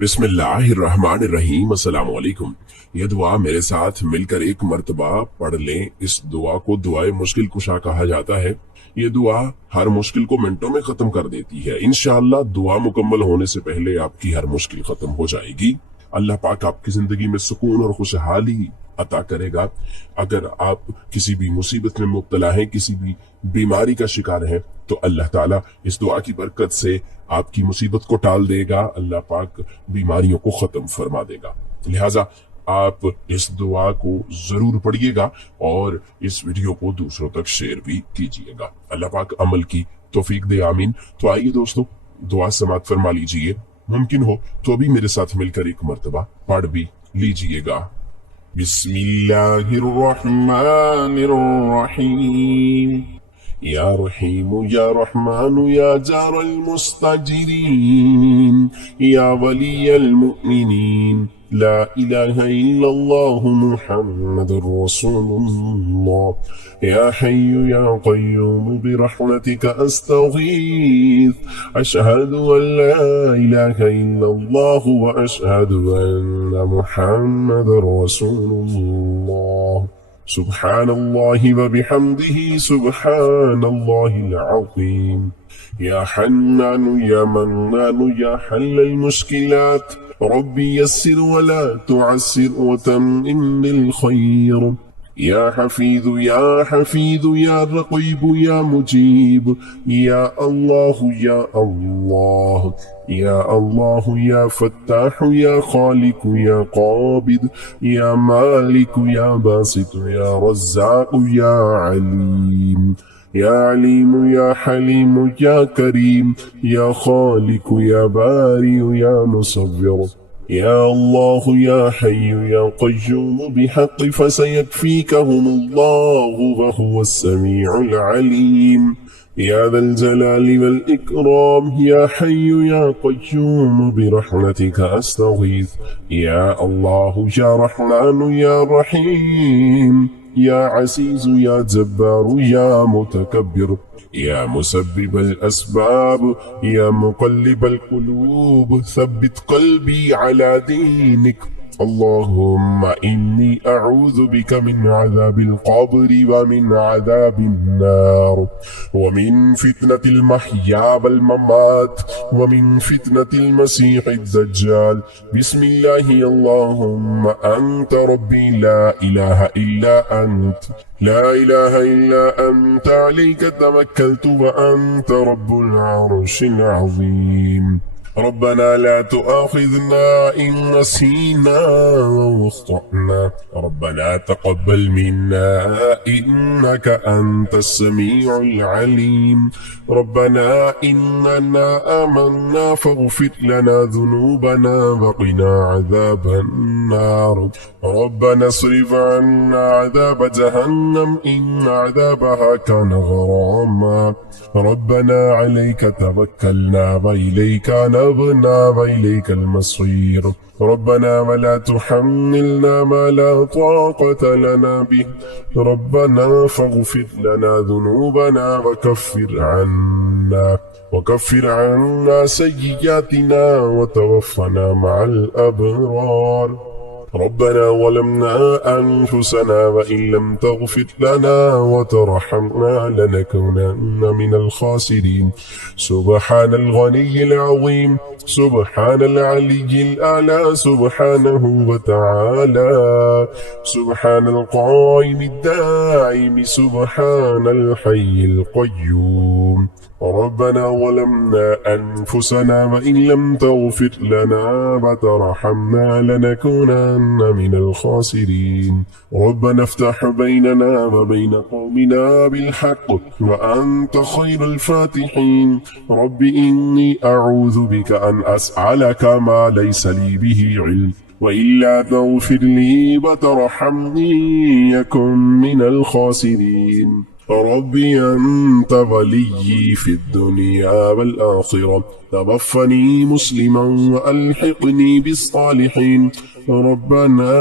बिस्मिल्लाहिर्रहमानिर्रहीम। अस्सलाम वालेकुम। यह दुआ मेरे साथ मिलकर एक मर्तबा पढ़ लें। इस दुआ को दुआए मुश्किल कुशा कहा जाता है। ये दुआ हर मुश्किल को मिनटों में खत्म कर देती है। इंशाअल्लाह दुआ मुकम्मल होने से पहले आपकी हर मुश्किल खत्म हो जाएगी। अल्लाह पाक आपकी जिंदगी में सुकून और खुशहाली अता करेगा। अगर आप किसी भी मुसीबत में मुब्तला हैं, किसी भी बीमारी का शिकार हैं, तो अल्लाह ताला इस दुआ की बरकत से आपकी मुसीबत को टाल देगा। अल्लाह पाक बीमारियों को खत्म फरमा देगा। लिहाजा आप इस दुआ को जरूर पढ़िएगा और इस वीडियो को दूसरों तक शेयर भी कीजिएगा। अल्लाह पाक अमल की तौफीक दे, आमीन। तो आइए दोस्तों, दुआ समाप्त फरमा लीजिए। मुमकिन हो तो अभी मेरे साथ मिलकर एक मर्तबा पढ़ भी लीजिएगा। बिस्मिल्लाहिर्रहमानिर्रहीम। या रहीम या रहमान या जारल मुस्तजिरीन या वलियल मुमिनीन ला इलाहा इल्लल्लाहु मुहम्मदुर रसूलुल्लाह या हय्यु या क़य्यूम बिरहमतिका अस्तगीथ अशहदु अन ला इलाहा इल्लल्लाहु व अशहदु अन्ना मुहम्मदुर रसूलुल्लाह। सुब्हानल्लाहि व बिहम्दिही सुब्हानल्लाहिल अज़ीम। या हन्नानु या मन्नानु या हल्लल मुश्किलात रब्बी यस्सिर वला तुअस्सिर व तम्मिम बिल खैर। या हफीज़ या हफीज़ या रक़ीब या मुजीब या अल्लाह या अल्लाह या अल्लाह या फत्ताह या खालिक या काबिद या मालिक या बासित या रज़्ज़ाक़ या अलीम या अलीम या हलीम या करीम या खालिक या बारी या मुसव्विर या अल्लाह या हय्यु या क़य्यूम बिहक़्क़ फसयकफ़ीकहुमुल्लाहु व हुवस्समीउल अलीम। या ज़ल जलालि वल इकराम या हय्यु या क़य्यूम बिरहमतिका अस्तगीथ। या अल्लाह या रहमान या रहीम या अज़ीज़ या जब्बार या मुतकब्बिर या मुसब्बिबल अस्बाब या मुक़ल्लिबल क़ुलूब सब्बित क़ल्बी अला दीनिक। अल्लाहुम्मा इन्नी अऊज़ु बिका मिन अज़ाबिल क़ब्रि व मिन अज़ाबिन नार व मिन फितनतिल महया वल ममात व मिन फितनतिल मसीहिद दज्जाल। बिस्मिल्लाहि अल्लाहुम्मा अंत रब्बी ला इलाहा इल्ला अंत ला इलाहा इल्ला अंत अलैका तवक्कलतु व अंत रब्बुल अर्शिल अज़ीम। रब्बना ला तुआखिज़ना इन नसीना व अख़्तअना रब्बना तक़ब्बल मिन्ना इन्नका अंतस समीउल अलीम। रब्बना इन्नना आमन्ना फ़ग़फ़िर लना ज़ुनूबना व क़िना अज़ाबन नार। रब्बना अस्रिफ़ अन्ना अज़ाब जहन्नम इन्न अज़ाबहा कान गरामा। रब्बना अलैका तवक्कलना व इलैका नबना व इलैकल मसीर। रब्बना वला तुहम्मिलना मा ला ताक़त लना बिह। रब्बना फ़ग़फ़िर लना ज़ुनूबना वकफ़िर अन्ना सय्यिआतिना व तवफ़्फ़ना मअल अबरार। रब्बना ज़लमना अनफुसना व इन लम तग़फ़िर लना व तरहमना लनकूनन्न मिनल ख़ासिरीन। सुब्हानल गनिय्यिल अज़ीम सुब्हानल अलिय्यिल अला सुब्हानहु व तआला सुब्हानल क़ाइमिद दाइम सुब्हानल हय्यिल क़य्यूम। रब्बना ज़लमना अनफुसना व इन लम तग़फ़िर लना व तरहमना लनकूनन्न मिनल ख़ासिरीन। रब्बना इफ़्तह बैनना व बैन क़ौमिना बिल-हक़्क़ व अन्त ख़ैरुल फ़ातिहीन। रब्बि इन्नी अऊज़ु बिका अन अस्अलका मा लैसा ली बिही इल्म व इल्ला तग़फ़िर ली व तरहमनी अकुन मिनल ख़ासिरीन। रब्बी अन्त वलिय्यी फ़िद्दुनिया वल आख़िरह तवफ़्फ़नी मुस्लिमन व अल्हिक़नी बिस्सालिहीन। रब्बना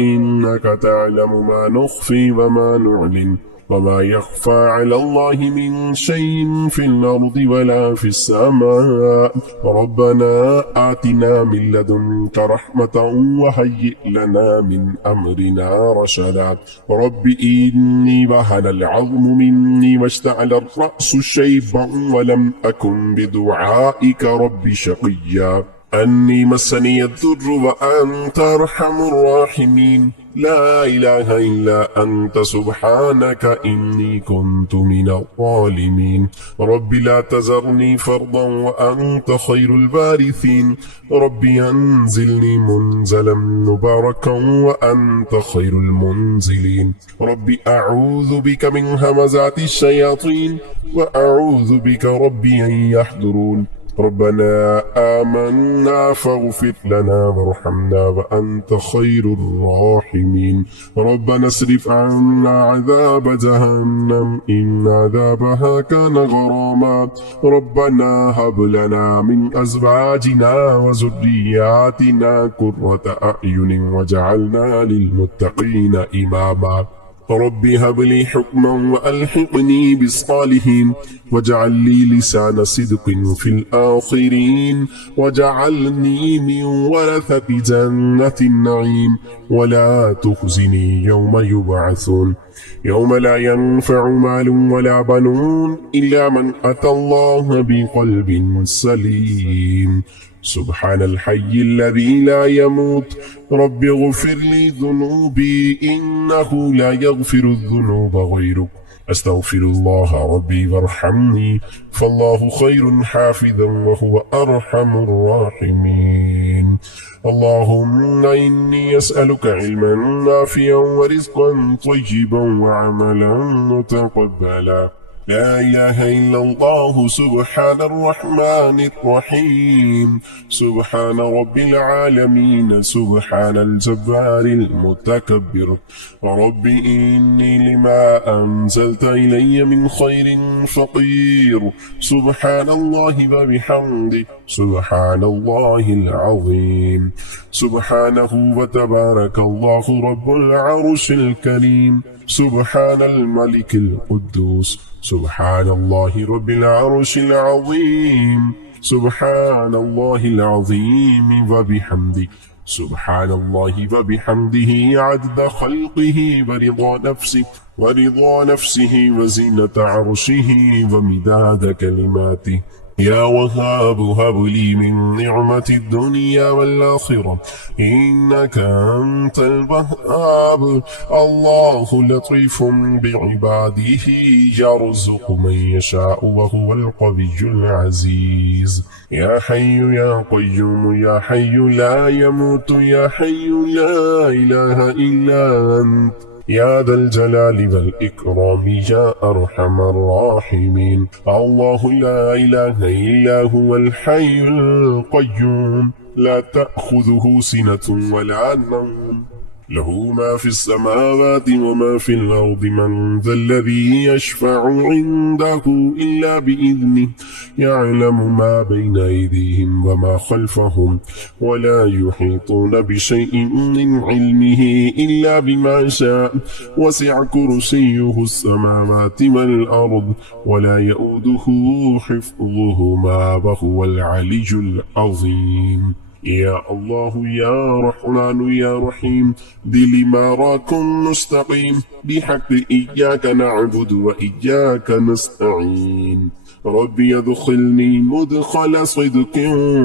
इन्नका तअलमु मा नुख़फ़ी व मा नुअलिन وما يخفى على الله من شيء في الأرض ولا في السماء ربنا آتنا من لدنك رحمة وهيئ لنا من أمرنا رشدا رب إني وهن العظم مني واشتعل الرأس شيبا ولم أكن بدعائك رب شقيا أني مسني الضر وأنت أرحم الراحمين لا إله إلا أنت سبحانك إني كنت من الظالمين رب لا تذرني فرضا وأنت خير الوارثين رب أنزلني منزلا مباركا وأنت خير المنزلين رب أعوذ بك من همزات الشياطين وأعوذ بك ربي أن يحضرون ربنا آمنا فاغفر لنا وارحمنا وأنت خير الراحمين ربنا اصرف عنا عذاب جهنم إن عذابها كان غراما ربنا هب لنا من أزواجنا وذرياتنا قرة أعين وجعلنا للمتقين إماما رب هب لي حكما وألحقني بالصالحين واجعل لي لسان صدق في الآخرين واجعلني من ورثة جنة النعيم ولا تخزني يوم يبعثون يوم لا ينفع مال ولا بنون إلا من أتى الله بقلب سليم سبحان الحي الذي لا يموت رب اغفر لي ذنوبي إنه لا يغفر الذنوب غيرك أستغفر الله ربي وارحمني فالله خير حافظا وهو أرحم الراحمين اللهم إني أسألك علما نافعا ورزقا طيبا وعملا متقبلا لا إله إلا الله سبحان الرحمن الرحيم سبحان رب العالمين سبحان الجبار المتكبر رب إني لما أنزلت إلي من خير فقير سبحان الله وبحمده سبحان الله العظيم سبحانه وتبارك الله رب العرش الكريم سبحان الملك القدوس سبحان الله رب العرش العظيم سبحان الله العظيم وبحمده سبحان الله وبحمده عدد خلقه ورضا نفسه وزينة عرشه ومداد كلماته يا وهاب هب لي من نعمة الدنيا والآخرة إنك أنت الوهاب الله لطيف بعباده يرزق من يشاء وهو القوي العزيز يا حي يا قيوم يا حي لا يموت يا حي لا إله إلا أنت يا ذا الجلال والإكرام يا أرحم الراحمين الله لا إله إلا هو الحي القيوم لا تأخذه سنة ولا نوم له ما في السماوات وما في الأرض من ذا الذي يشفع عنده إلا بإذنه يعلم ما بين أيديهم وما خلفهم ولا يحيطون بشيء من علمه إلا بما شاء وسع كرسيه السماوات والأرض ولا يؤوده حفظهما وهو العلي العظيم يا الله يا رحمن يا رحيم بلما راكم نستقيم بحق إياك نعبد وإياك نستعين ربي ادخلني مدخل صدق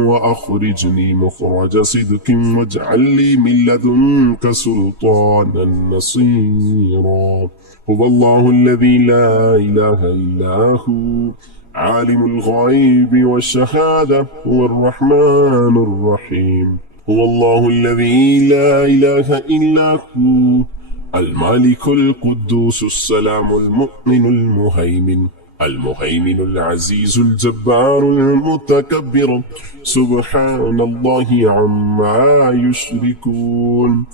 وأخرجني مخرج صدق واجعل لي من لدنك سلطانا نصيرا هو الله الذي لا إله إلا هو عالم الغيب والشهادة هو الرحمن الرحيم هو الله الذي لا إله إلا هو الملك القدوس السلام المؤمن المهيمن العزيز الجبار المتكبر سبحان الله عما يشركون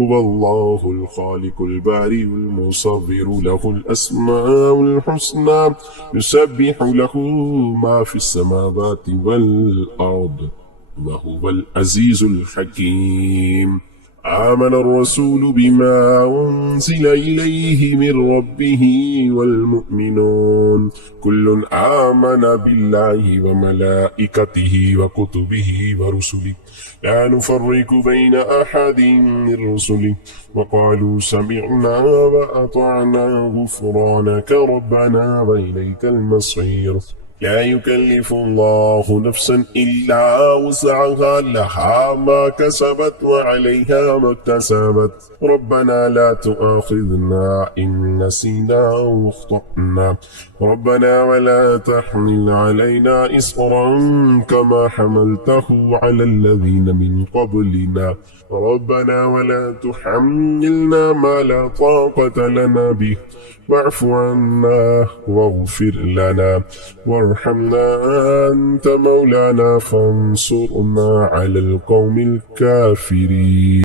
هو الله الخالق البارئ المصور له الأسماء الحسنى يسبح له ما في السماوات والأرض وهو العزيز الحكيم آمن الرسول بما أنزل إليه من ربه والمؤمنون كل آمن بالله وملائكته وكتبه ورسله لا نفرق بين أحد من رسله وقالوا سمعنا وأطعنا غفرانك ربنا وإليك المصير لا يكلف الله نفسا إلا وسعها لها ما كسبت وعليها ما اكتسبت ربنا لا تؤاخذنا إن نسينا واخطأنا ربنا ولا تحمل علينا إصرا كما حملته على الذين من قبلنا ربنا ولا تحملنا ما لا طاقة لنا به واعف عنا واغفر لنا وارحمنا أنت مولانا فانصرنا على القوم الكافرين